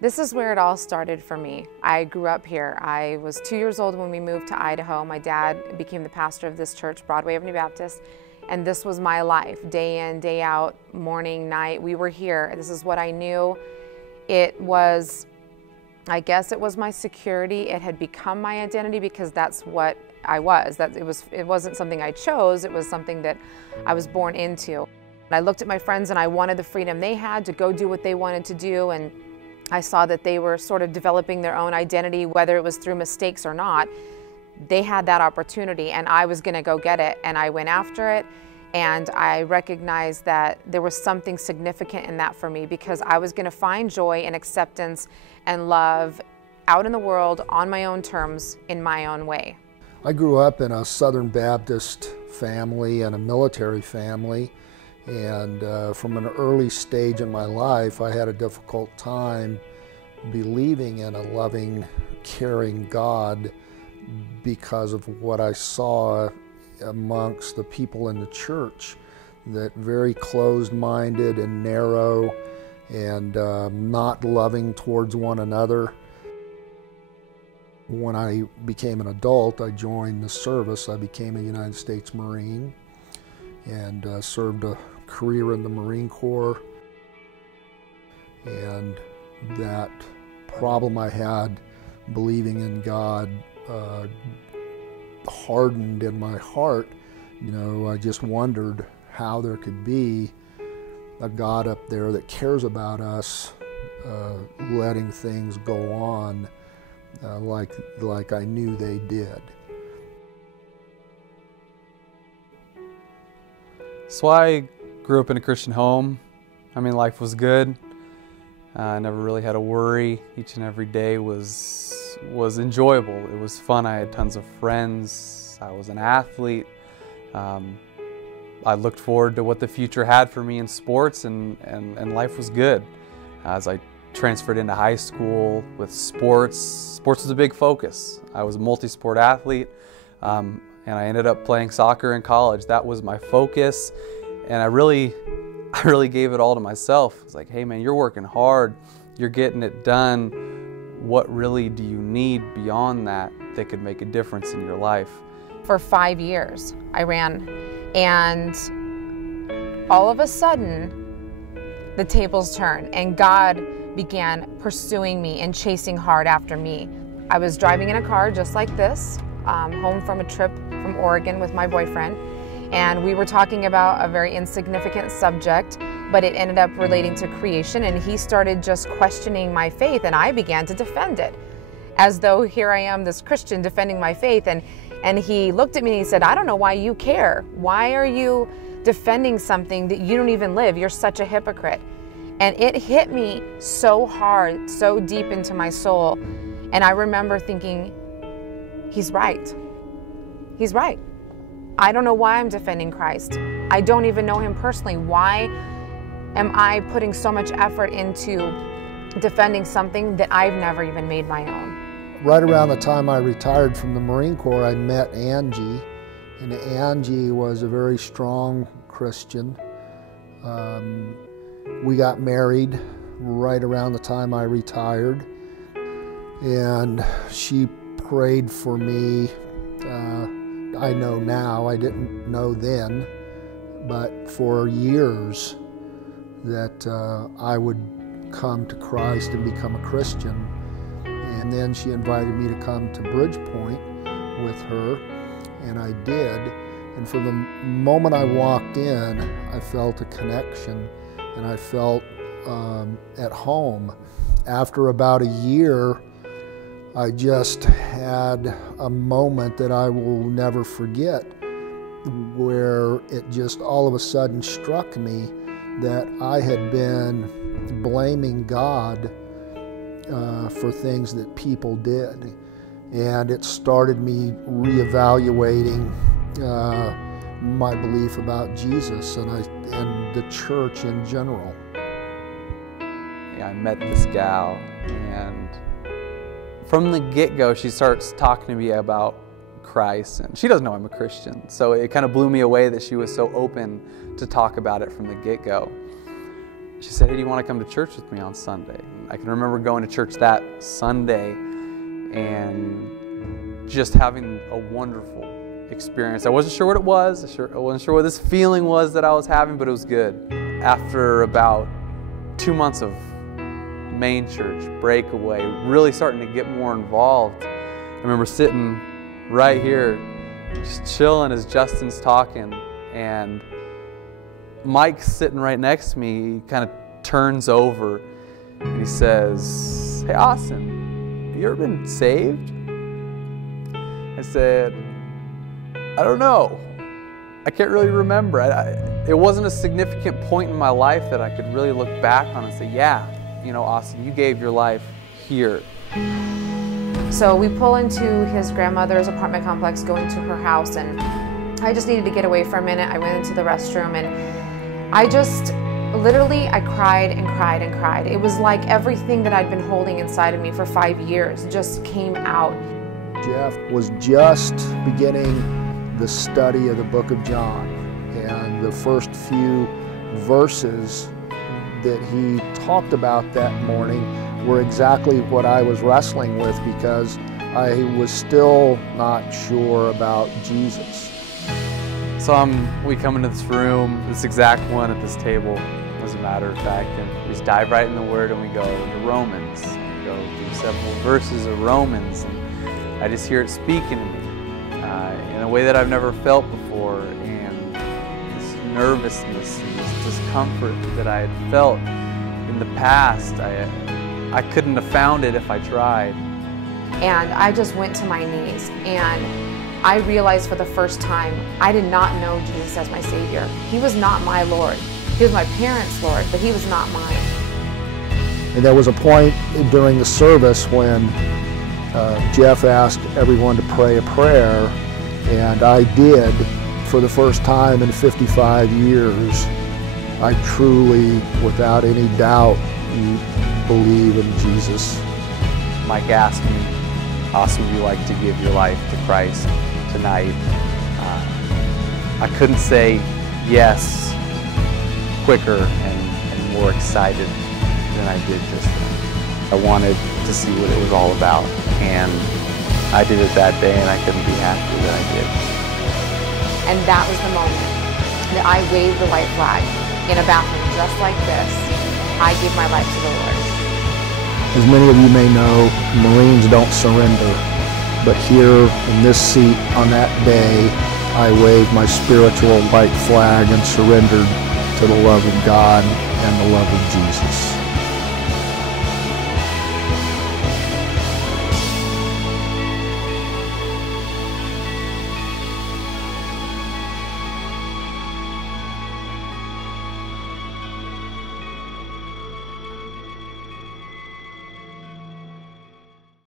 This is where it all started for me. I grew up here. I was 2 years old when we moved to Idaho. My dad became the pastor of this church, Broadway Avenue Baptist, and this was my life, day in, day out, morning, night. We were here. This is what I knew. It was, I guess it was my security. It had become my identity because that's what I was. It wasn't something I chose. It was something that I was born into. I looked at my friends and I wanted the freedom they had to go do what they wanted to do, and I saw that they were sort of developing their own identity, whether it was through mistakes or not. They had that opportunity and I was gonna go get it, and I went after it, and I recognized that there was something significant in that for me because I was gonna find joy and acceptance and love out in the world on my own terms, in my own way. I grew up in a Southern Baptist family and a military family. And from an early stage in my life, I had a difficult time believing in a loving, caring God because of what I saw amongst the people in the church, that very closed-minded and narrow and not loving towards one another. When I became an adult, I joined the service. I became a United States Marine and served a career in the Marine Corps, and that problem I had believing in God hardened in my heart. You know, I just wondered how there could be a God up there that cares about us, letting things go on like I knew they did. So I grew up in a Christian home. I mean, life was good. I never really had a worry. Each and every day was enjoyable. It was fun. I had tons of friends. I was an athlete. I looked forward to what the future had for me in sports, and life was good. As I transferred into high school with sports was a big focus. I was a multi-sport athlete, and I ended up playing soccer in college. That was my focus. And I really gave it all to myself. It's like, hey man, you're working hard, you're getting it done. What really do you need beyond that could make a difference in your life? For 5 years I ran, and all of a sudden the tables turned and God began pursuing me and chasing hard after me. I was driving in a car just like this, home from a trip from Oregon with my boyfriend. And we were talking about a very insignificant subject, but it ended up relating to creation, and he started just questioning my faith, and I began to defend it, as though here I am, this Christian, defending my faith. And he looked at me and he said, I don't know why you care. Why are you defending something that you don't even live? You're such a hypocrite. And it hit me so hard, so deep into my soul. And I remember thinking, he's right. He's right. I don't know why I'm defending Christ. I don't even know him personally. Why am I putting so much effort into defending something that I've never even made my own? Right around the time I retired from the Marine Corps, I met Angie, and Angie was a very strong Christian. We got married right around the time I retired, and she prayed for me. I know now, I didn't know then, but for years that I would come to Christ and become a Christian. And then she invited me to come to Bridgepoint with her, and I did. And from the moment I walked in, I felt a connection, and I felt at home. After about a year, I just had a moment that I will never forget, where it just all of a sudden struck me that I had been blaming God for things that people did. And it started me reevaluating my belief about Jesus and the church in general. Yeah, I met this gal, and from the get-go, she starts talking to me about Christ, and she doesn't know I'm a Christian, so it kind of blew me away that she was so open to talk about it from the get-go. She said, hey, do you want to come to church with me on Sunday? And I can remember going to church that Sunday and just having a wonderful experience. I wasn't sure what it was. I wasn't sure what this feeling was that I was having, but it was good. After about 2 months of main church, breakaway, really starting to get more involved, I remember sitting right here, just chilling as Justin's talking, and Mike's sitting right next to me. He kind of turns over and he says, "Hey Austin, have you ever been saved?" I said, "I don't know. I can't really remember." It wasn't a significant point in my life that I could really look back on and say, "Yeah, you know, Austin, you gave your life here." So we pull into his grandmother's apartment complex, going to her house, and I just needed to get away for a minute. I went into the restroom and I just literally, I cried and cried and cried. It was like everything that I'd been holding inside of me for 5 years just came out. Jeff was just beginning the study of the book of John, and the first few verses that he talked about that morning were exactly what I was wrestling with, because I was still not sure about Jesus. So we come into this room, this exact one at this table, as a matter of fact, and we just dive right in the Word and we go into Romans. We go through several verses of Romans, and I just hear it speaking to me in a way that I've never felt before, and this nervousness and this discomfort that I had felt in the past, I couldn't have found it if I tried. And I just went to my knees, and I realized for the first time I did not know Jesus as my Savior. He was not my Lord. He was my parents' Lord, but He was not mine. And there was a point during the service when Jeff asked everyone to pray a prayer, and I did. For the first time in 55 years, I truly, without any doubt, believe in Jesus. Mike asked me, "Austin, would you like to give your life to Christ tonight?" I couldn't say yes quicker and more excited than I did just then. I wanted to see what it was all about, and I did it that day, and I couldn't be happier that I did. And that was the moment that I waved the white flag in a bathroom just like this. I gave my life to the Lord. As many of you may know, Marines don't surrender, but here in this seat on that day, I waved my spiritual white flag and surrendered to the love of God and the love of Jesus.